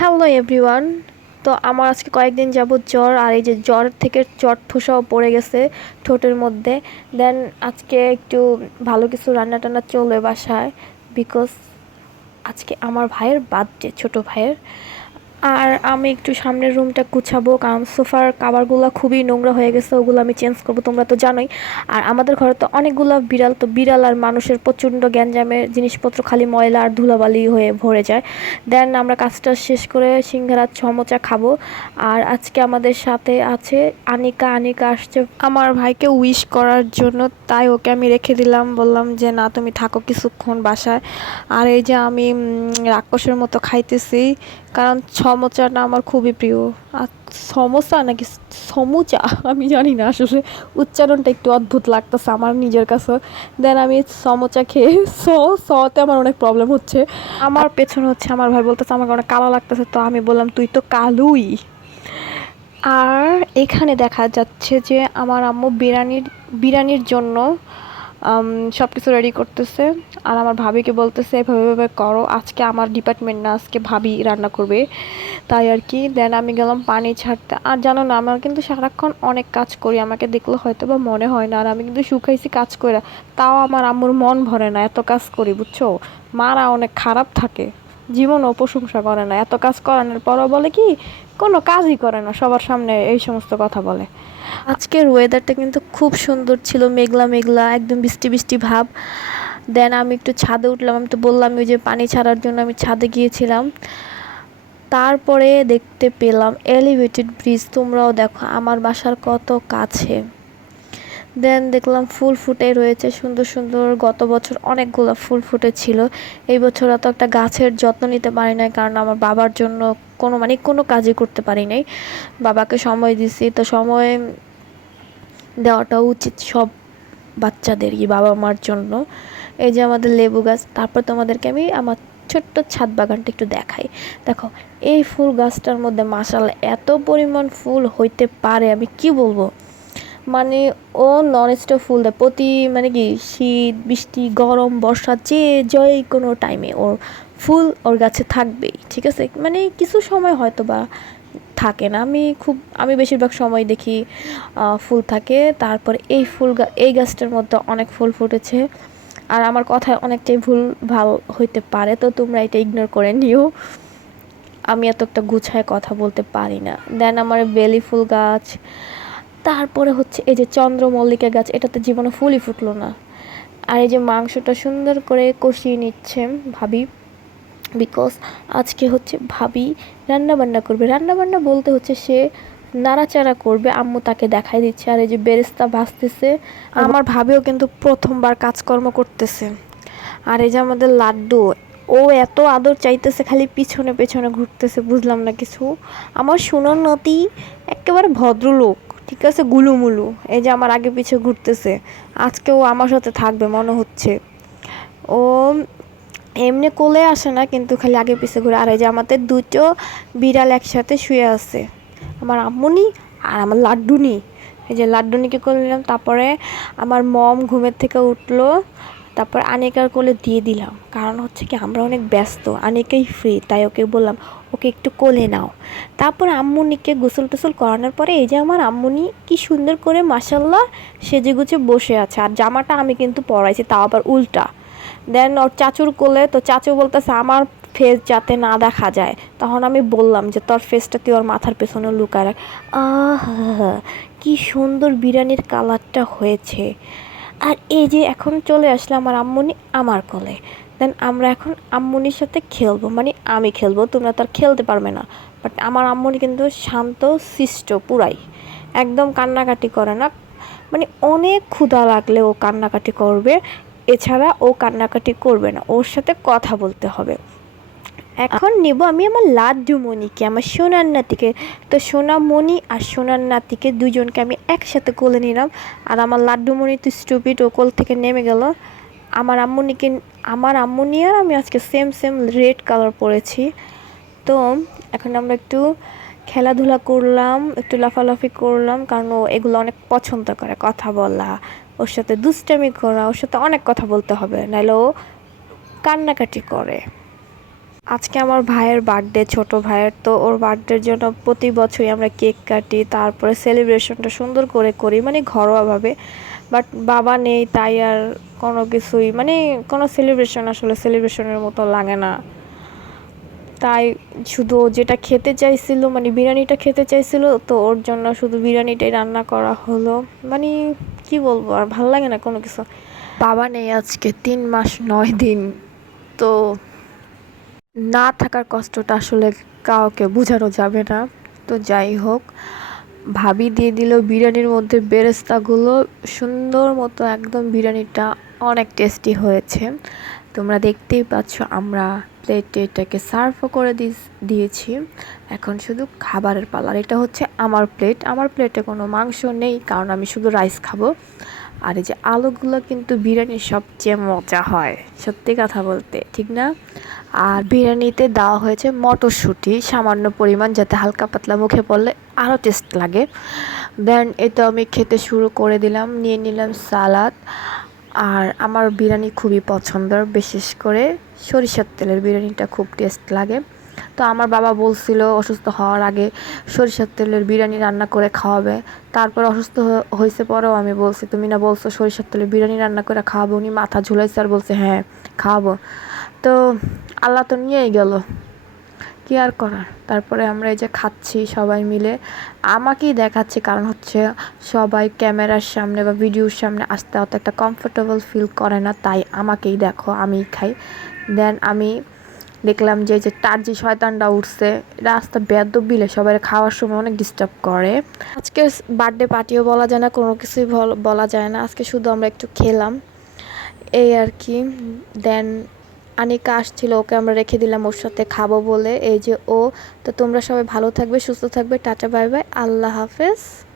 Hello everyone তো আমার আজকে কয়েকদিন যাবত জ্বর, আর এই যে জ্বর থেকে চট ঠোসাও পড়ে গেছে ঠোঁটের মধ্যে। দেন আজকে একটু ভালো কিছু রান্না টান্না চলবে বাসায় বিকজ আজকে আমার ভাইয়ের বার্থডে ছোট ভাইয়ের। আর আমি একটু সামনের রুমটা গুছাবো, কারণ সোফার কাভারগুলো খুবই নোংরা হয়ে গেছে, ওগুলো আমি চেঞ্জ করব, তোমরা তো জানোই। আর আমাদের ঘরে তো অনেকগুলো বিড়াল, তো বিড়াল আর মানুষের প্রচণ্ড গ্যাঞ্জামের জিনিসপত্র, খালি ময়লা আর ধুলাবালি হয়ে ভরে যায়। দেন আমরা কাজটা শেষ করে সিঙ্গারা ছমচা খাব। আর আজকে আমাদের সাথে আছে আনিকা। আনিকা আসছে। আমার ভাইকে উইশ করার জন্য, তাই ওকে আমি রেখে দিলাম। বললাম যে, না, তুমি থাকো কিছুক্ষণ বাসায়। আর এই যে আমি রাক্ষসের মতো খাইতেছি, কারণ সমোচাটা আমার খুবই প্রিয়। আর সমোসা নাকি সমুচা? আমি জানি না আসলে। উচ্চারণটা একটু অদ্ভুত লাগতেছে আমার নিজের কাছে। দেন আমি সমোচা খেয়ে স, সতে আমার অনেক প্রবলেম হচ্ছে। আমার পেছনে হচ্ছে আমার ভাই বলতেছে, আমাকে অনেক কালো লাগতেছে। তো আমি বললাম, তুই তো কালুই। আর এখানে দেখা যাচ্ছে যে আমার আম্মু বিরিয়ানির বিরিয়ানির জন্য সব কিছু রেডি করতেছে। আর আমার ভাবিকে বলতেছে, এভাবে এভাবে করো। আজকে আমার ডিপার্টমেন্ট না, আজকে ভাবি রান্না করবে। তাই আর কি দেন আমি গেলাম পানি ছাড়তে। আর জানো না, আমার কিন্তু সারাক্ষণ অনেক কাজ করি। আমাকে দেখলে হয়তো বা মনে হয় না, আর আমি কিন্তু শুকাইছি কাজ করে তাও আমার আম্মুর মন ভরে না, এত কাজ করি, বুঝছ? মারা অনেক খারাপ থাকে। জীবনও প্রশংসা করে না, এত কাজ করানোর পরও বলে কি, কোনো কাজই করে না, সবার সামনে এই সমস্ত কথা বলে। আজকের ওয়েদারটা কিন্তু খুব সুন্দর ছিল, মেঘলা মেঘলা, একদম বৃষ্টি বৃষ্টি ভাব। দেন আমি একটু ছাদে উঠলাম, আমি তো বললাম ওই যে পানি ছাড়ার জন্য আমি ছাদে গিয়েছিলাম। তারপরে দেখতে পেলাম এলিভেটেড ব্রিজ তোমরাও দেখো, আমার বাসার কত কাছে। দেন দেখলাম ফুল ফুটে রয়েছে, সুন্দর সুন্দর। গত বছর অনেকগুলো ফুল ফুটেছিল। এই বছর এত একটা গাছের যত্ন নিতে পারি নাই, কারণ আমার বাবার জন্য কোনো মানে কোনো কাজই করতে পারি নাই। বাবাকে সময় দিছি, তো সময় দেওয়াটা উচিত সব বাচ্চাদেরই বাবা মার জন্য। এই যে আমাদের লেবু গাছ, তারপর তোমাদেরকে আমি আমার ছোট্ট ছাদ বাগানটা একটু দেখাই। দেখো, এই ফুল গাছটার মধ্যে মাসাল এত পরিমাণ ফুল হইতে পারে, আমি কি বলব? মানে ও নন স্টপ ফুল দেয়। প্রতি মানে কি শীত, বৃষ্টি, গরম, বর্ষা যে যে কোনো টাইমে ওর ফুল ওর গাছে থাকবেই, ঠিক আছে? মানে কিছু সময় হয়তো বা থাকে না। আমি খুব, আমি বেশিরভাগ সময় দেখি ফুল থাকে। তারপর এই ফুল এই গাছটার মধ্যে অনেক ফুল ফুটেছে। আর আমার কথায় অনেকটাই ভুল, ভালো হইতে পারে। তো তোমরা এটা ইগনোর করে নিও। আমি এত একটা গুছায় কথা বলতে পারি না। দেন আমার বেলি ফুল গাছ তারপরে হচ্ছে এই যে চন্দ্রমল্লিকা গাছ, এটাতে জীবনে ফুলই ফুটলো না। আর এই যে মাংসটা সুন্দর করে কষিয়ে নিচ্ছে ভাবি বিকজ আজকে হচ্ছে ভাবি রান্নাবান্না করবে। রান্নাবান্না বলতে হচ্ছে সে নাড়াচাড়া করবে, আম্মু তাকে দেখাই দিচ্ছে। আর এই যে বেরেস্তা ভাজতেছে, আমার ভাবিও কিন্তু প্রথমবার কাজকর্ম করতেছে। আর এই যে আমাদের লাড্ডু, ও এত আদর চাইতেছে, খালি পিছনে পেছনে ঘুরতেছে, বুঝলাম না কিছু। আমার সুনন নতি একেবারে ভদ্রলোক। ঠিক আছে, গুলুমুলু, এই যে আমার আগে পিছে ঘুরতেছে আজকে ও আমার সাথে থাকবে, মনে হচ্ছে। ও এমনি কোলে আসে না, কিন্তু খালি আগে পিছে ঘুরে, আর এই যে আমাদের দুটো বিড়াল একসাথে শুয়ে আছে। আমার আম্মুনি আর আমার লাড্ডুনি। এই যে লাড্ডুনিকে কোলে নিলাম, তারপরে আমার মম ঘুমের থেকে উঠল, তারপর আনিকার কোলে দিয়ে দিলাম। কারণ হচ্ছে কি, আমরা অনেক ব্যস্ত, আনিকাই ফ্রি তাই ওকে বললাম ওকে একটু কোলে নাও। তারপর আম্মুনিকে গোসল টোসল করানোর পরে এই যে আমার আম্মুনি কি সুন্দর করে মাসাল্লাহ সেজে গুছে বসে আছে। আর জামাটা আমি কিন্তু পরাইছি, তাও আবার উল্টা। দেন ওর চাচুর কোলে, তো চাচু বলতেছে, আমার ফেস যাতে না দেখা যায়। তখন আমি বললাম যে, তোর ফেসটা তুই ওর মাথার পেছনে লুকায় রাখ। আহ, কি সুন্দর বিরিয়ানির কালারটা হয়েছে। আর এই যে এখন চলে আসলে আমার আম্মুনি আমার কোলে। দেন আমরা এখন আম্মুনির সাথে খেলব। মানে আমি খেলব, তোমরা তো আর খেলতে পারবে না। বাট আমার আম্মুনি কিন্তু শান্ত শিষ্ট পুরাই। একদম কান্নাকাটি করে না। মানে অনেক ক্ষুধা লাগলে ও কান্নাকাটি করবে। এছাড়া ও কান্নাকাটি করবে না। ওর সাথে কথা বলতে হবে। এখন নেব আমি আমার লাড্ডু মণিকে আমার সোনার নাতিকে। তো সোনা মণি আর সোনার নাতিকে দুজনকে আমি একসাথে কোলে নিলাম। আর আমার লাড্ডু মণি তো স্টুপিড ও কোল থেকে নেমে গেল। আমার আম্মুনিকে আমার আম্মুনি আর আমি আজকে সেম সেম রেড কালার পরেছি। তো এখন আমরা একটু খেলাধুলা করলাম, একটু লাফালাফি করলাম, কারণ ও এগুলো অনেক পছন্দ করে কথা বলা, ওর সাথে দুষ্টামি করা, ওর সাথে অনেক কথা বলতে হবে, নাহলে ও কান্নাকাটি করে। আজকে আমার ভাইয়ের বার্থডে ছোট ভাইয়ের, তো ওর বার্থডের জন্য প্রতি বছরই আমরা কেক কাটি, তারপরে সেলিব্রেশনটা সুন্দর করে করি মানে ঘরোয়াভাবে। বাট বাবা নেই, তাই আর কোনো কিছুই মানে কোনো সেলিব্রেশন আসলে সেলিব্রেশনের মতো লাগে না। তাই শুধু যেটা খেতে চাইছিল মানে বিরিয়ানিটা খেতে চাইছিল, তো ওর জন্য শুধু বিরিয়ানিটাই রান্না করা হলো। মানে কি বলব, আর ভালো লাগে না কোনো কিছু। বাবা নেই আজকে, তিন মাস নয় দিন। তো না থাকার কষ্টটা আসলে কাউকে বোঝানো যাবে না। তো যাই হোক ভাবি দিয়ে দিল বিরিয়ানির মধ্যে বেরেস্তাগুলো। সুন্দর মতো একদম বিরিয়ানিটা অনেক টেস্টি হয়েছে। তোমরা দেখতেই পাচ্ছ আমরা প্লেটে এটাকে সার্ভও করে দিয়েছি। এখন শুধু খাবারের পালার। এটা হচ্ছে আমার প্লেট আমার প্লেটে কোনো মাংস নেই, কারণ আমি শুধু রাইস খাব। আর এই যে আলুগুলো কিন্তু বিরিয়ানির সবচেয়ে মজা হয়, সত্যি কথা বলতে, ঠিক না? আর বিরিয়ানিতে দেওয়া হয়েছে মটরশুঁটি, সামান্য পরিমাণ যাতে হালকা পাতলা মুখে পড়লে আরও টেস্ট লাগে। দেন এটা আমি খেতে শুরু করে দিলাম, নিয়ে নিলাম সালাদ। আর আমার বিরিয়ানি খুবই পছন্দের, বিশেষ করে সরিষার তেলের বিরিয়ানিটা খুব টেস্ট লাগে। তো আমার বাবা বলছিল অসুস্থ হওয়ার আগে সরিষার তেলের বিরিয়ানি রান্না করে খাওয়াবে। তারপর অসুস্থ হয়েছে পরেও আমি বলছি, তুমি না বলছো সরিষার তেলের বিরিয়ানি রান্না করে খাওয়াবো? উনি মাথা ঝুলাইছে আর বলছে হ্যাঁ খাওয়াবো। তো আল্লাহ তো নিয়েই গেল। কি আর করার? তারপরে আমরা এই যে খাচ্ছি সবাই মিলে। আমাকেই দেখাচ্ছি কারণ হচ্ছে সবাই ক্যামেরার সামনে বা ভিডিওর সামনে আসতে অত একটা কমফোর্টেবল ফিল করে না। তাই আমাকেই দেখো আমি খাই। দেন আমি দেখলাম যে যে তার যে শয়তানটা উঠছে রাস্তা বেদ্য বিলে সবাই খাওয়ার সময় অনেক ডিস্টার্ব করে। আজকে বার্থডে পার্টিও বলা যায় না, কোনো কিছুই বলা যায় না। আজকে শুধু আমরা একটু খেলাম। এই আর কি। দেন আনিকা আসছিল, ওকে আমরা রেখে দিলাম ওর সাথে খাব বলে। এই যে ও, তো তোমরা সবাই ভালো থাকবে, সুস্থ থাকবে। Tata, bye bye. আল্লাহ হাফেজ।